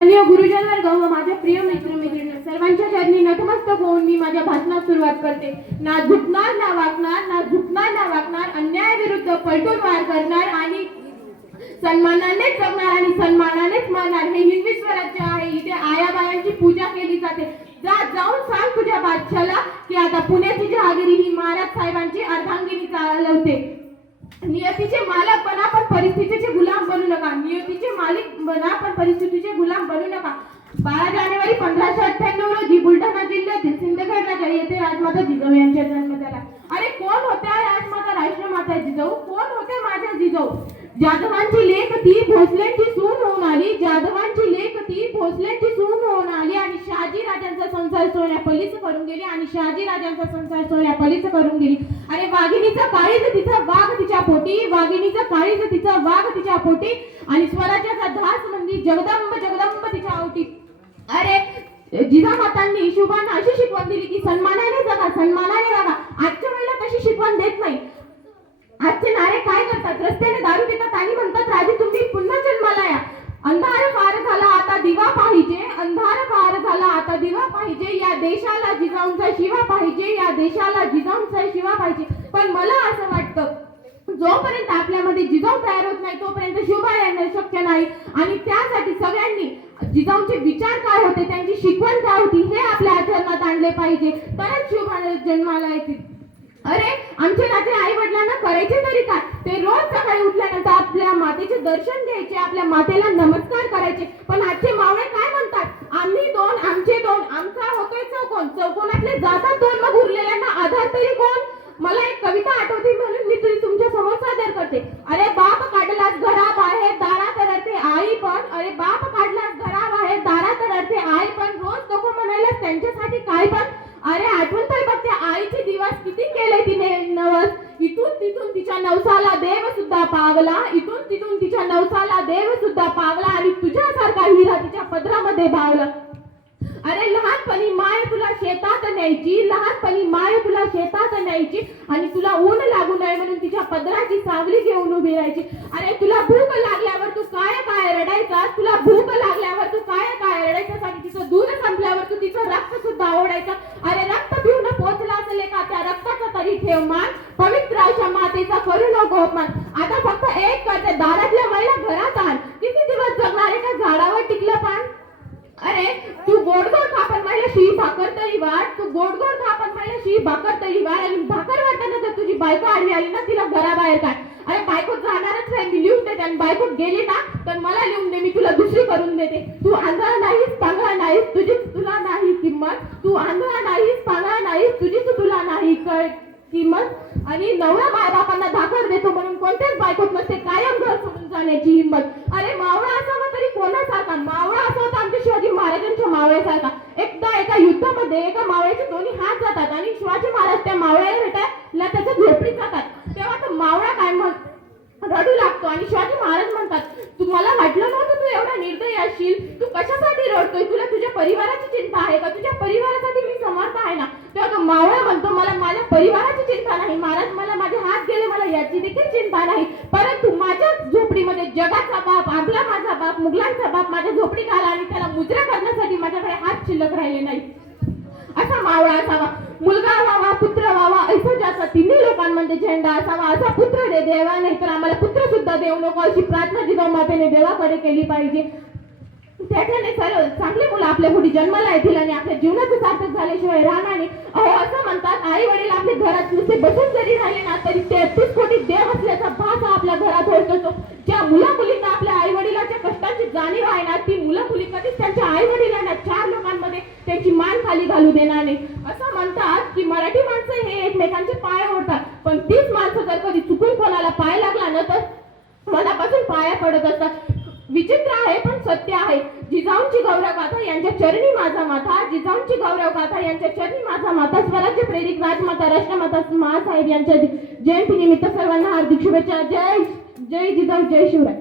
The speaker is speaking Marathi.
माननीय गुरुजन वर्ग व माझ्या प्रिय मित्र सर्वांच्या चरणी नतमस्तक होऊन मी माझ्या भाषणास सुरुवात करते. ना झुकणार ना वाकणार, ना झुकणार ना वाकणार, अन्याय विरुद्ध पलटून वार करणार आणि सन्मानानेच जगणार आणि सन्मानानेच मरणार. हे हिंदवी स्वराज्य आहे. इथे आयाबायांची पूजा केली जाते. जाऊन सांग तुझ्या बादशाला की आता पुण्याची जहागिरी ही महाराज साहेबांची अर्धांगिनी चालवते. नियतीचे मालक बना पण परिस्थितीचे गुलाम बनू नका. नियतीचे मालिक बना पण परिस्थितीचे गुलाम बनू नका. 12 जानेवारी 1598 रोजी बुलढाणा जिल्ह्यातील सिंदखेड राजा येथे राजमाता जिजाऊ यांचा जन्म झाला. अरे कोण होत्या राजमाता राष्ट्रमाता जिजाऊ? कोण होत्या माझ्या जिजाऊ? जाधवांची लेक ती भोसलेंची सून होऊन आली. जाधवांची लेक ती भोसलेंची सून होऊन आली आणि शहाजी राजांचा संसार सोहळ्या पलीस करून गेली. आणि शहाजी राजांचा संसार सोहळ्या पलीस करून गेली. अरे वाघिणीचा काळीज तिचा वाघ तिच्या पोटी, वाघिणीचा काळीज तिचा वाघ तिच्या पोटी आणि स्वराज्याचा धास म्हणजे जगदंब जगदंब तिच्या ओटी. अरे जिजामातांनी शुभांना अशी शिकवण दिली की सन्मानाने जगा, सन्मानाने जगा. आजच्या वेळेला तशी शिकवण देत नाही. आजचे नारे काय करतात? रस्त्याने दारू पितात आणि म्हणतात राजे तुम्ही पुन्हा जन्माला या. अंधार फार झाला आता दिवा पाहिजे, अंधार फार झाला आता दिवा पाहिजे. या देशाला जिजाऊंचा शिवा पाहिजे, या देशाला जिजाऊंचा शिवा पाहिजे. पण मला असं वाटतं जोपर्यंत आपल्यामध्ये जिजाऊ तयार होत नाही तोपर्यंत शिवबा येणं शक्य नाही. आणि त्यासाठी सगळ्यांनी जिजाऊंचे विचार काय होते, त्यांची शिकवण काय होती हे आपल्या आचरणात आणले पाहिजे, तरच शिवबा जन्माला येतील. अरे आमचे राजे आई वडिलांना करायचे तरी काय? ते रोज सकाळी उठल्यानंतर आपल्या मातेचे दर्शन घ्यायचे, आपल्या मातेला नमस्कार करायचे. पण आजचे मावळे काय म्हणतात? आम्ही दोन, आमचे दोन, आमचा होतोय चौकोन, चौकोनातले जातात दोन, मग उरलेल्यांना आधार तरी कोण? मला एक कविता आठवते म्हणून मी तुमच्या समोर सादर करते. अरे बाप काढलास घराबाहेर दारात रडते आई पण, अरे बाप काढलास घराबाहेर दारात रडते आई पण, रोज नको म्हणायला त्यांच्यासाठी काय पण. अरे आठवण तर बघ त्या आईचे दिवस किती केले तिने नवस. इथून तिथून तिच्या नवसाला देव सुद्धा पावला, इथून तिथून तिच्या नवसाला देव सुद्धा पावला आणि तुझ्यासारखा हिरा तिच्या पदरामध्ये भावला. अरे लहानपणी माय तुला शेतात न्यायची, लहानपणी माय तुला शेतात न्यायची आणि तुला ऊन लागू नये म्हणून तिच्या पदराची सावली घेऊन उभी राहायची. अरे तुला भूक लागल्यावर तू काय काय रडायचा, तुला भूक लागल्यावर तू काय काय रडायचा आणि तिचं दूध संपल्यावर तू तिचं रक्त सुद्धा ओढायचा. अरे रक्त पिऊन पोचला असेल का त्या रक्ताचा तरी ठेव मान, पवित्र अशा मातेचा करू नको अपमान. आता फक्त एक करते दारातल्या महिला घरात आण, किती दिवस जगणार एका झाडावर टिकलं पान. अरे तू गोड गोड खापण महिला शी भाकर तरी वाट, तू गोड गोड खापण महिला शी भाकर तरी वाट आणि भाकर वाटताना जर तुझी बायको आडवी आली ना तिला घराबाहेर काढ. अरे बायको जाणारच नाही, मी लिहून देते आणि बायको गेली ना तर मला लिहून दे, मी तुला दुसरी करून देते. तू आंधळा नाहीस पांगळा नाहीस तुझीच तुला नाही किंमत, तू आंधळा नाहीस पांगळा नाहीस तुझीच तुला नाही किंमत. आणि नवरा मायबापांना धाकर देतो म्हणून कोणत्याच बायकोत नसते कायम घर सोडून जाण्याची हिंमत. अरे मावळा असावा तरी कोणासारखा? मावळा असा होता आमच्या शिवाजी महाराजांच्या मावळ्यासारखा. एकदा एका युद्धामध्ये एका मावळ्याचे दोन्ही हात जातात आणि शिवाजी महाराज त्या मावळ्याला भेटायला त्याच्या झोपडीत जातात. तेव्हा तो मावळा काय रडू लागतो आणि शिवाजी महाराज म्हणतात तू मला वाटलं नव्हतं तू एवढा निर्दयी असशील, तू कशासाठी रडतोय? तुला तुझ्या परिवाराची चिंता आहे का? तुझ्या परिवारासाठी मी समर्थ आहे ना. तेव्हा तो मावळा म्हणतो मला माझ्या परिवाराची चिंता नाही महाराज, मला माझे हात गेले मला याची देखील चिंता नाही, परंतु माझ्या झोपडीमध्ये जगाचा बाप आपला माझा बाप मुघलांचा बाप माझ्या झोपडीत आला आणि त्याला मुजरा करण्यासाठी माझ्याकडे हात शिल्लक राहिले नाही. असा मावळा असावा. मुलगा व्हावा पुत्र व्हावा ऐसा ज्याचा तिन्ही लोकांमध्ये झेंडा असावा, असा पुत्र दे देवा, नाही तर आम्हाला पुत्र सुद्धा देऊ नको अशी प्रार्थना जिजाऊ मातेने देवाकडे केली पाहिजे. त्याच्याने सर्व चांगले मुलं आपल्या पुढे जन्माला येतील आणि आपल्या जीवनाचं सार्थक झाल्याशिवाय राहणार नाही. अहो असं म्हणतात आई वडील आपल्या घरात नुसते बसून जरी राहिले ना तरी 33 कोटी देव असल्याचा भास आपल्या घरात होत असतो. ज्या मुला मुलींना आपल्या आई वडिलांच्या कष्टाची जाणीव आहे ना ती मुलं मुली कधीच त्यांच्या आई वडिलांना 4 लोकांमध्ये त्यांची मान खाली घालू देणार नाही. असं म्हणतात की मराठी माणसं हे एकमेकांचे पाय ओढतात, पण तीच माणसं जर कधी चुकून कोणाला पाय लागला ना तर मनापासून पाया पडत असतात. विचित्र आहे पण सत्य आहे. जिजाऊंची गौरव गाथा यांच्या चरणी माझा माथा, जिजाऊंची गौरव गाथा यांच्या चरणी माझा माथा. स्वराज्य प्रेरित राजमाता राष्ट्रमाता महासाहेब यांच्या जयंती निमित्त सर्वांना हार्दिक शुभेच्छा. जय जय जिजाऊ जय शिवराय.